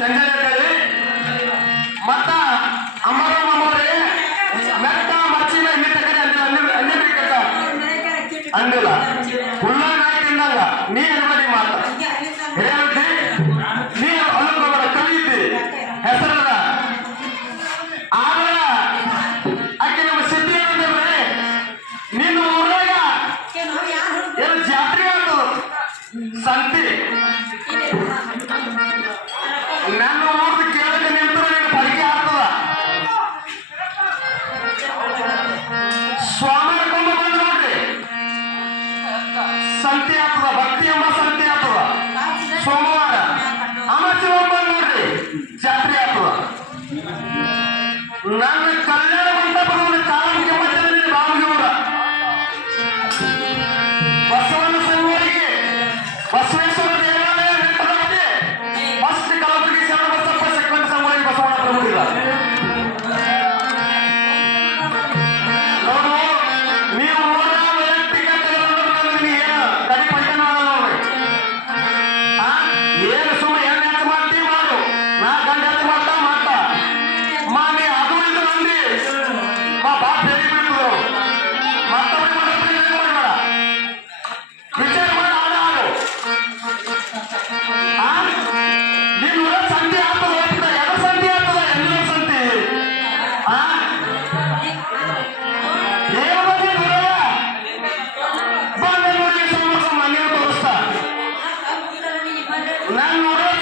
ಸಂಜೆಯಲ್ಲಿ ಮತ್ತ ಅಮರ ಮಮ್ಮೋರೆ ಮೆತ್ತ ಮಚ್ಚಿನ ಇನ್ನಿತ ಕಡೆ ಅಂದಿಲ್ಲ ಅಂದಿಲ್ಲ ಹುಲ್ಲ ನಾಯಿ ತಿಂದಂಗ ನೀ ಅನ್ಬಡಿ ಮಾತ ಹೇಳ್ತಿ ನೀ ಅಲ್ಲೊಬ್ಬರ ಕಲಿಯಿದ್ದಿ ಹೆಸರದ ಆದ್ರ ಆಕೆ ನಮ್ಮ ಸಿದ್ಧಿ ಏನಂದ್ರೆ ನಿನ್ನ ಊರಾಗ ಏನು ಜಾತ್ರೆ ಆಯ್ತು ಸಂತಿ ನನ್ನ ಊರ್ದು ಕೇಳಿದ ನಿಂತರು ನೀನು ಪರಿಕೆ ಆಗ್ತದ ಸ್ವಾಮಿ ಕೊಂಡ ಬಂದು ನೋಡ್ರಿ ಸಂತಿ ಆಗ್ತದ ಭಕ್ತಿ ಎಂಬ ಸಂತಿ ಆಗ್ತದ ಸೋಮವಾರ ಅಮಾವಾಸ್ಯೆ ಬಂದು ನೋಡ್ರಿ ಜಾತ್ರೆ ಆಗ್ತದ ನನ್ನ